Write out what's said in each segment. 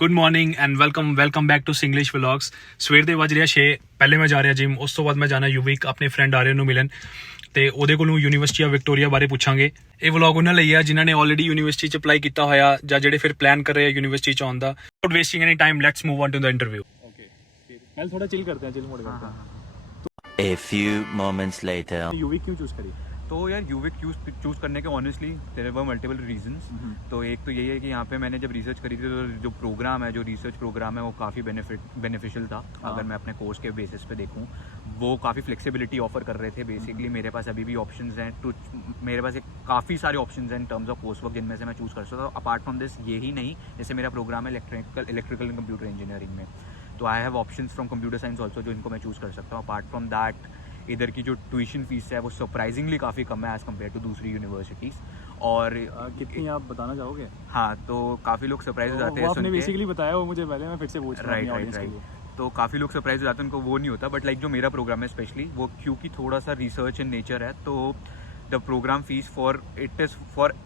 Good morning and welcome back to Singlish vlogs. ਸਵੇਰ ਦੇ ਵੱਜ ਰਿਹਾ 6। ਪਹਿਲੇ ਮੈਂ ਜਾ ਰਿਹਾ ਜਿਮ, ਉਸ ਤੋਂ ਬਾਅਦ ਮੈਂ ਜਾਣਾ ਯੂਵੀਕ ਆਪਣੇ ਫਰੈਂਡ ਆਰਿਅਨ ਨੂੰ ਮਿਲਣ ਤੇ ਉਹਦੇ ਕੋਲੋਂ ਯੂਨੀਵਰਸਿਟੀ ਆਫ ਵਿਕਟੋਰੀਆ ਬਾਰੇ ਪੁੱਛਾਂਗੇ। ਇਹ ਵਲੌਗ ਉਹਨਾਂ ਲਈ ਆ ਜਿਨ੍ਹਾਂ ਨੇ ਆਲਰੇਡੀ ਯੂਨੀਵਰਸਿਟੀ 'ਚ ਅਪਲਾਈ ਕੀਤਾ ਹੋਇਆ ਜਾਂ ਜਿਹੜੇ ਫਿਰ ਪਲਾਨ ਕਰ ਰਹੇ ਆ ਯੂਨੀਵਰਸਿਟੀ 'ਚ ਆਉਣ ਦਾ। Without wasting any time let's move on to the interview. Okay, पहले थोड़ा चिल करते हैं, चिल मोड करते हैं। A few moments later. UV क्यों चूज करी? तो यार यूविक चूज़ करने के honestly there were multiple reasons. तो एक तो यही है कि यहाँ पे मैंने जब रिसर्च करी थी तो जो प्रोग्राम है, जो रिसर्च प्रोग्राम है वो काफ़ी बेनिफिशियल था। अगर मैं अपने कोर्स के बेसिस पे देखूँ, वो काफ़ी फ्लेक्सिबिलिटी ऑफर कर रहे थे। बेसिकली मेरे पास अभी भी ऑप्शंस हैं मेरे पास काफ़ी सारे ऑप्शंस हैं in terms of course work जिनमें से मैं चूज़ कर सकता हूँ। अपार्ट फ्रॉम दिस ये ही नहीं, जैसे मेरा प्रोग्राम है इलेक्ट्रिकल एंड कंप्यूटर इंजीनियरिंग में, तो I have options from computer science also जो इनको मैं चूज़ कर सकता हूँ। अपार्ट फ्रॉम दैट इधर की जो ट्यूशन फीस है वो सरप्राइजिंगली काफ़ी कम है एज़ कम्पेयर टू दूसरी यूनिवर्सिटीज़। और कितनी आप बताना चाहोगे? हाँ, तो काफ़ी लोग सरप्राइज हो जाते हैं। आपने बेसिकली बताया वो मुझे, पहले मैं फिर से पूछ रहा हूँ। राइट। तो काफ़ी लोग सरप्राइज हो जाते हैं, उनको वो नहीं होता। बट लाइक जो मेरा प्रोग्राम है स्पेशली वो क्योंकि थोड़ा सा रिसर्च इन नेचर है, तो the program fees for it is for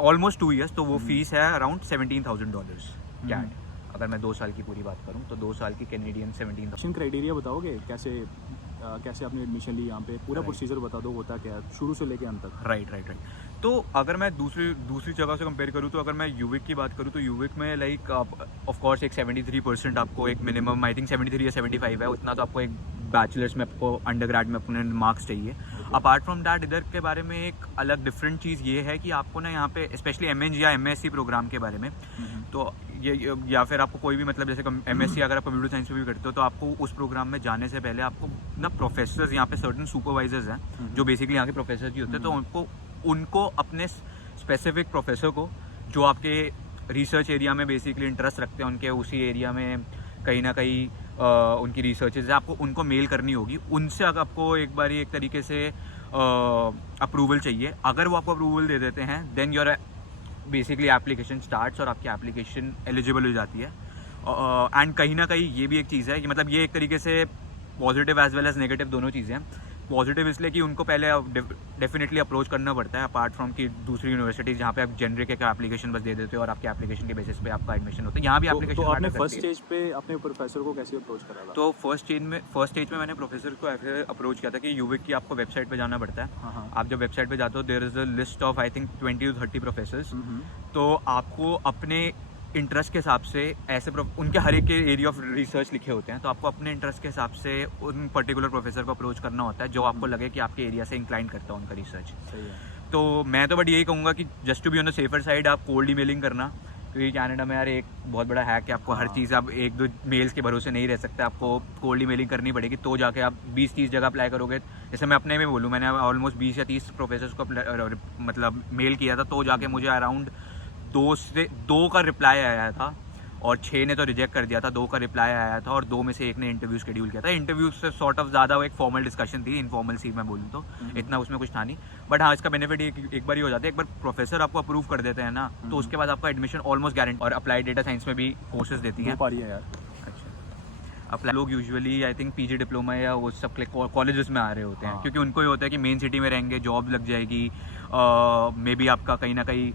almost 2 years, तो वो फीस है अराउंड $17,000 कैड। अगर मैं 2 साल की पूरी बात करूँ तो 2 साल की कैनेडियन 17,000। क्राइटेरिया बताओगे कैसे आपने एडमिशन ली? यहाँ पे पूरा प्रोसीजर बता दो, होता क्या है शुरू से लेके अंत तक। राइट। तो अगर मैं दूसरी जगह से कंपेयर करूँ, तो अगर मैं यूविक की बात करूँ तो यूविक में लाइक ऑफ कोर्स एक 73% आपको एक मिनिमम, आई थिंक 73 या 75 है, उतना तो आपको एक बैचलर्स में आपको अंडरग्रेड में अपने मार्क्स चाहिए। अपार्ट फ्रॉम दैट इधर के बारे में एक अलग डिफरेंट चीज़ ये है कि आपको ना यहाँ पे स्पेशली MNG या MSc प्रोग्राम के बारे में, तो ये या फिर आपको कोई भी मतलब जैसे MSc अगर आप कंप्यूटर साइंस में भी करते हो, तो आपको उस प्रोग्राम में जाने से पहले आपको ना प्रोफेसर्स, यहाँ पे सर्टन सुपरवाइजर्स हैं जो बेसिकली यहाँ के प्रोफेसर ही होते हैं, तो उनको अपने स्पेसिफिक प्रोफेसर को जो आपके रिसर्च एरिया में बेसिकली इंटरेस्ट रखते हैं, उनके उसी एरिया में कहीं ना कहीं उनकी रिसर्चेज है, आपको उनको मेल करनी होगी। उनसे अगर आपको एक बार एक तरीके से अप्रूवल चाहिए, अगर वो आपको अप्रूवल दे देते हैं then your basically application starts और आपकी एप्लीकेशन एलिजिबल हो जाती है। एंड कहीं ना कहीं ये भी एक चीज़ है कि मतलब ये एक तरीके से positive as well as negative दोनों चीज़ें हैं। पॉजिटिव इसलिए कि उनको पहले डेफिनेटली अप्रोच करना पड़ता है, अपार्ट फ्रॉम कि दूसरी यूनिवर्सिटीज़ जहाँ पे आप जेनरिक एक एप्लीकेशन बस दे देते हो और आपके एप्लीकेशन के बेसिस पे आपका एडमिशन होता है। यहाँ भी एप्लीकेशन तो आपने फर्स्ट स्टेज पे अपने प्रोफेसर को कैसे अप्रोच करा था? तो फर्स्ट स्टेज में मैंने प्रोफेसर को ऐसे अप्रोच किया था कि यूविक की आपको वेबसाइट पे जाना पड़ता है। आप जब वेबसाइट पे जाते हो there is a list of I think 20 to 30 professors. तो आपको अपने इंटरेस्ट के हिसाब से ऐसे उनके हर एक के एरिया ऑफ रिसर्च लिखे होते हैं, तो आपको अपने इंटरेस्ट के हिसाब से उन पर्टिकुलर प्रोफेसर को अप्रोच करना होता है जो आपको लगे कि आपके एरिया से इंक्लाइन करता है उनका रिसर्च। सही है। तो मैं तो बट यही कहूँगा कि just to be on the safer side आप कोल्ड ईमेलिंग करना, क्योंकि कनाडा में यार एक बहुत बड़ा हैक है, आपको हर चीज़ आप 1-2 मेल्स के भरोसे नहीं रह सकते, आपको कोल्ड ईमेलिंग करनी पड़ेगी, तो जाके आप 20-30 जगह अप्लाई करोगे। जैसे मैं अपने में बोलूँ, मैंने ऑलमोस्ट 20 या 30 प्रोफेसर्स को मतलब मेल किया था, तो जाके मुझे अराउंड 2 का रिप्लाई आया था और 6 ने तो रिजेक्ट कर दिया था, 2 का रिप्लाई आया था और 2 में से 1 ने इंटरव्यू शेड्यूल किया था। इंटरव्यू से सॉर्ट ऑफ ज़्यादा वो एक फॉर्मल डिस्कशन थी, इनफॉर्मल सी मैं बोलूँ तो इतना उसमें कुछ था नहीं। बट हाँ, इसका बेनिफिट एक बार ही हो जाता है, एक बार प्रोफेसर आपको अप्रूव कर देते हैं ना, तो उसके बाद आपका एडमिशन ऑलमोस्ट गारंटी। और अप्लाइड डेटा साइंस में भी कोर्सेज देती हैं। अप्लाई लोग usually I think PG diploma या वो सब कॉलेजेस में आ रहे होते हैं, क्योंकि उनको ये होता है कि मेन सिटी में रहेंगे, जॉब लग जाएगी, मे बी आपका कहीं ना कहीं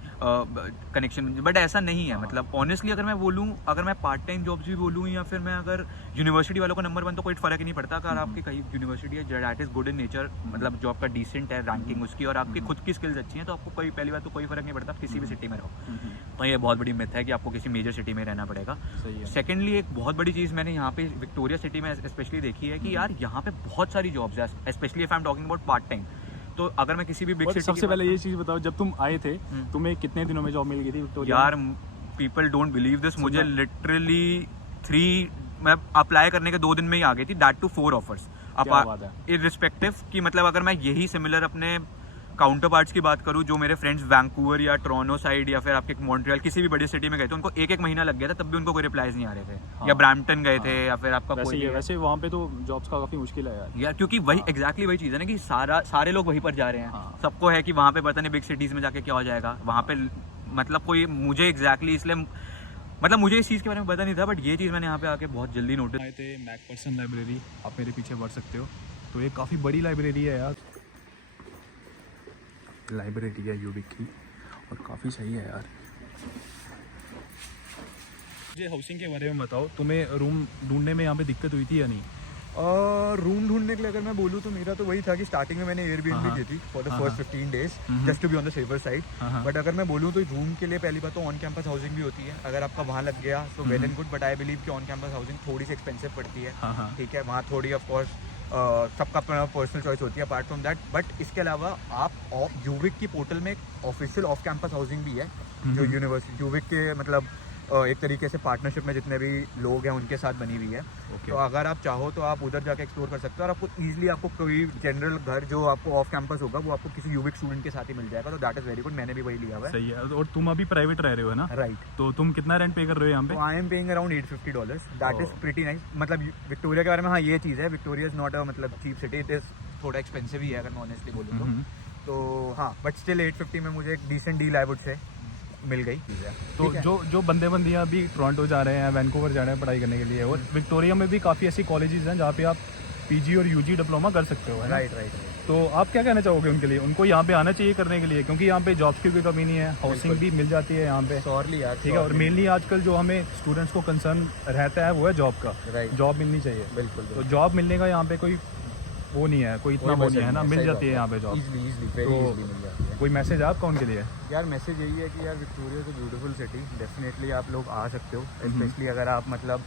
कनेक्शन। बट ऐसा नहीं है, मतलब ऑनेस्टली अगर मैं बोलूँ, अगर मैं पार्ट टाइम जॉब्स भी बोलूँ या फिर मैं अगर यूनिवर्सिटी वालों का नंबर 1, तो कोई फ़र्क ही नहीं पड़ता। अगर आपकी कहीं यूनिवर्सिटी है that is good in nature, मतलब जॉब का डिसेंट है रैंकिंग उसकी, और आपकी खुद की स्किल्स अच्छी हैं, तो आपको कोई पहली बात तो कोई फ़र्क नहीं पड़ता, आप किसी भी सिटी में रहो। तो ये बहुत बड़ी मिथ है कि आपको किसी मेजर सिटी में रहना पड़ेगा। सेकेंडली एक बहुत बड़ी चीज़ मैंने यहाँ पे विक्टोरिया सिटी में स्पेशली देखी है कि यार यहाँ पे बहुत सारी जॉब्स है, specially if I am talking about part time. तो अगर मैं किसी भी बिग सिटी, सबसे पहले ये चीज़ बताओ, जब तुम आए थे तुम्हें कितने दिनों में जॉब मिल गई थी विक्टोरिया? यार पीपल डोंट बिलीव दिस, मुझे लिटरली मैं अप्लाई करने के 2 दिन में ही आ गई थी, दैट टू 4 ऑफर्स। इररिस्पेक्टिव कि मतलब अगर मैं यही सिमिलर अपने काउंटर पार्ट्स की बात करूँ, जो मेरे फ्रेंड्स वैंकूवर या टोरंटो साइड या फिर आपके मॉन्ट्रियल किसी भी बड़ी सिटी में गए थे, उनको 1 महीना लग गया था, तब भी उनको कोई रिप्लाईज नहीं आ रहे थे। या ब्रैम्पटन गए थे या फिर आपका वैसे वहाँ पे तो जॉब्स का काफ़ी मुश्किल है यार, क्योंकि वही एग्जैक्टली वही चीज़ है ना कि सारे लोग वहीं पर जा रहे हैं। सबको है कि वहाँ पे पता नहीं बिग सिटीज़ में जाके क्या हो जाएगा, वहाँ पे मतलब कोई मुझे एग्जैक्टली इसलिए मतलब मुझे इस चीज़ के बारे में पता नहीं था, बट ये चीज़ मैंने यहाँ पे आके बहुत जल्दी नोटिस आए थे। मैकपर्सन लाइब्रेरी आप मेरे पीछे पढ़ सकते हो, तो ये काफ़ी बड़ी लाइब्रेरी है यार, लाइब्रेरी है यूविक की, और काफ़ी सही है यार। मुझे हाउसिंग के बारे में बताओ, तुम्हें रूम ढूंढने में यहाँ पे दिक्कत हुई थी या नहीं? रूम ढूंढने के लिए अगर मैं बोलूँ तो मेरा तो वही था कि स्टार्टिंग में मैंने एयरबीएनबी की थी for the first 15 days just to be on the safer side. But अगर मैं बोलूँ तो रूम के लिए पहली बात तो ऑन कैंपस हाउसिंग भी होती है, अगर आपका वहाँ लग गया तो well and good, but I believe कि ऑन कैंपस हाउसिंग थोड़ी सी एक्सपेंसिव पड़ती है, ठीक है, वहाँ थोड़ी ऑफकोर्स सबका अपना पर्सनल चॉइस होती है अपार्ट फ्रॉम दैट। बट इसके अलावा आप यूविक की पोर्टल में ऑफिशियल ऑफ कैंपस हाउसिंग भी है जो यूनिवर्सिटी यूविक के मतलब एक तरीके से पार्टनरशिप में जितने भी लोग हैं उनके साथ बनी हुई है। तो अगर आप चाहो तो आप उधर जाके एक्सप्लोर कर सकते हो, और आपको ईजिली आपको कोई जनरल घर जो आपको ऑफ कैंपस होगा वो आपको किसी यूविक स्टूडेंट के साथ ही मिल जाएगा, तो दैट इज वेरी गुड, मैंने भी वही लिया हुआ है। सही है। और तुम अभी प्राइवेट रह रहे हो ना? राइट। तो तुम कितना रेंट पे कर रहे हो यहाँ पे? I am paying around $850, that is pretty nice. मतलब विक्टोरिया के बारे में हाँ ये चीज़ है, विक्टोरिया इज नॉट अ मतलब चीप सिटी, इट इज थोड़ा एक्सपेंसिव ही है अगर मैं ऑनेस्टली बोलूँ तो हाँ, बट स्टिल 850 में मुझे एक decent deal I would say मिल गई। तो जो बंदियाँ अभी टोरंटो जा रहे हैं, वैंकूवर जा रहे हैं पढ़ाई करने के लिए, और विक्टोरिया में भी काफ़ी ऐसी कॉलेजेस हैं जहाँ पे आप पीजी और यूजी डिप्लोमा कर सकते हो, है ना? राइट। तो आप क्या कहना चाहोगे उनके लिए? उनको यहाँ पे आना चाहिए करने के लिए, क्योंकि यहाँ पे जॉब्स की कोई कमी नहीं है, हाउसिंग भी मिल जाती है यहाँ पे। सॉरी यार, ठीक है। और मेनली आजकल जो हमें स्टूडेंट्स को कंसर्न रहता है वो है जॉब का। जॉब मिलनी चाहिए। बिल्कुल। तो जॉब मिलने का यहाँ पे कोई वो नहीं है, कोई इतना वो नहीं है ना, मिल जाती है यहाँ पे जॉब। तो कोई मैसेज आपका उनके लिए? यार मैसेज यही है कि यार Victoria is a beautiful city, definitely आप लोग आ सकते हो, स्पेशली अगर आप मतलब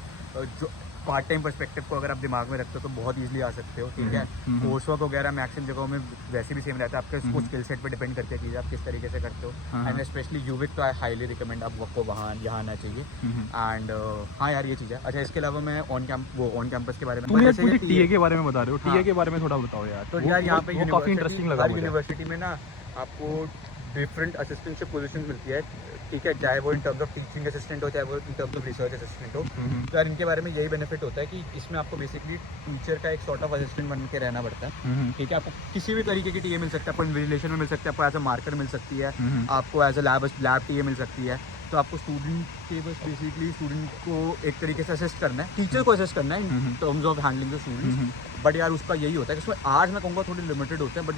जो पार्ट टाइम पर्सपेक्टिव को अगर आप दिमाग में रखते हो तो बहुत ईजिली आ सकते हो, ठीक है। कोर्स वर्क वगैरह मैक्सिमम जगहों में वैसे भी सेम रहता है, आपके उसको स्किल सेट पे डिपेंड करके कीजिए आप किस तरीके से करते हो। एंड स्पेशली यूविक तो आई हाईली रिकमेंड आपको वहाँ यहाँ आना चाहिए। एंड हाँ यार ये चीज़ है। अच्छा, इसके अलावा मैं ऑन कैंपस के बारे में मुझे टीए के बारे में बता रहे हो, टीए के बारे में थोड़ा बताओ यार। तो यार यहाँ पे काफ़ी इंटरेस्टिंग लगा मुझे। यूनिवर्सिटी में ना आपको डिफरेंट असिस्टेंटशिप पोजीशन मिलती है, ठीक है, चाहे वो in terms of teaching assistant हो चाहे वो in terms of research assistant हो। तो यार इनके बारे में यही बेनिफिट होता है कि इसमें आपको बेसिकली टीचर का एक सॉर्ट ऑफ असिस्टेंट बन के रहना पड़ता है, ठीक है। आपको किसी भी तरीके की टीए मिल सकता है, आपको इन्विजिलेशन में मिल सकता है, आपको एज अ मार्कर मिल सकती है, आपको एज अ लैब टीए मिल सकती है। तो आपको स्टूडेंट के बस बेसिकली स्टूडेंट को एक तरीके से असिस्ट करना है, टीचर को असिस्ट करना है in terms of handling the students. But यार उसका यही होता है कि उसमें आज मैं कहूँगा थोड़ी लिमिटेड होते हैं, बट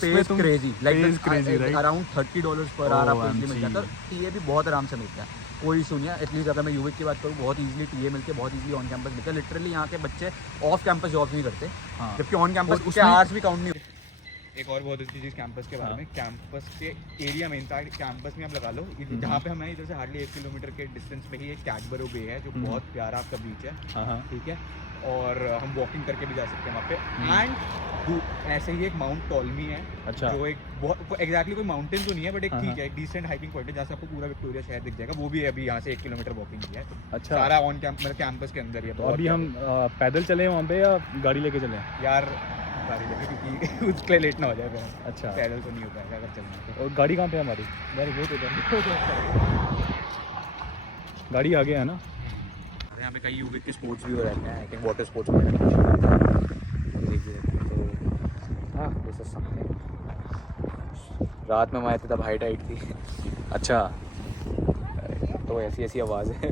पे is crazy, like around $30 per hour आपको इजीली मिल जाता है। टीए भी बहुत आराम से मिलता है, कोई सुनिए। एटलीस्ट अगर मैं यूविक की बात करूँ, बहुत ईजिली टीए मिलते हैं, बहुत ईजिली ऑन कैंपस मिलता है। लिटरली यहाँ के बच्चे ऑफ कैंपस जॉब नहीं करते, जबकि ऑन कैंपस उसके आवर्स भी काउंट नहीं होते। एक और बहुत अच्छी चीज़ कैंपस के बारे में, कैंपस के एरिया में, इनफैक्ट कैंपस में आप लगा लो, जहाँ पे हमें इधर से हार्डली 1 किलोमीटर के डिस्टेंस पे ही एक कैडबरो बे है जो बहुत प्यारा आपका बीच है, ठीक है, और हम वॉकिंग करके भी जा सकते हैं वहाँ पे। एंड ऐसे ही एक माउंट टॉलमी है, अच्छा, जो एक बहुत एग्जैक्टली कोई माउंटेन तो नहीं है, बट एक ठीक है, एक डिसेंट हाइकिंग पॉइंट है जहाँ से आपको पूरा विक्टोरिया शहर दिख जाएगा। वो भी अभी यहाँ से 1 किलोमीटर वॉकिंग की है। अच्छा, सारा ऑन कैंपस के अंदर ही है। तो अभी हम पैदल चले वहाँ पे या गाड़ी लेके चले? यार गाड़ी लेके, क्योंकि उसके लिए लेट ना हो जाए फिर। अच्छा, पैदल तो नहीं हो पाएगा अगर चलना तो। और गाड़ी कहाँ पे है हमारी? गाड़ी आगे है ना। यहाँ पे कई यूविक के स्पोर्ट्स भी हो रहते हैं, आई थिंक वाटर स्पोर्ट्स में देखिए। तो हाँ, ये सब समथिंग। रात में हम आए थे तब हाइट थी। अच्छा, तो ऐसी आवाज़ है।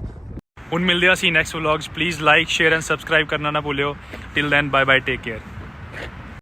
ਹੁਣ ਮਿਲਦੇ ਆ ਅਸੀਂ next vlogs. Please like share and subscribe ਕਰਨਾ ਨਾ ਭੁੱਲਿਓ। Till then bye bye, take care.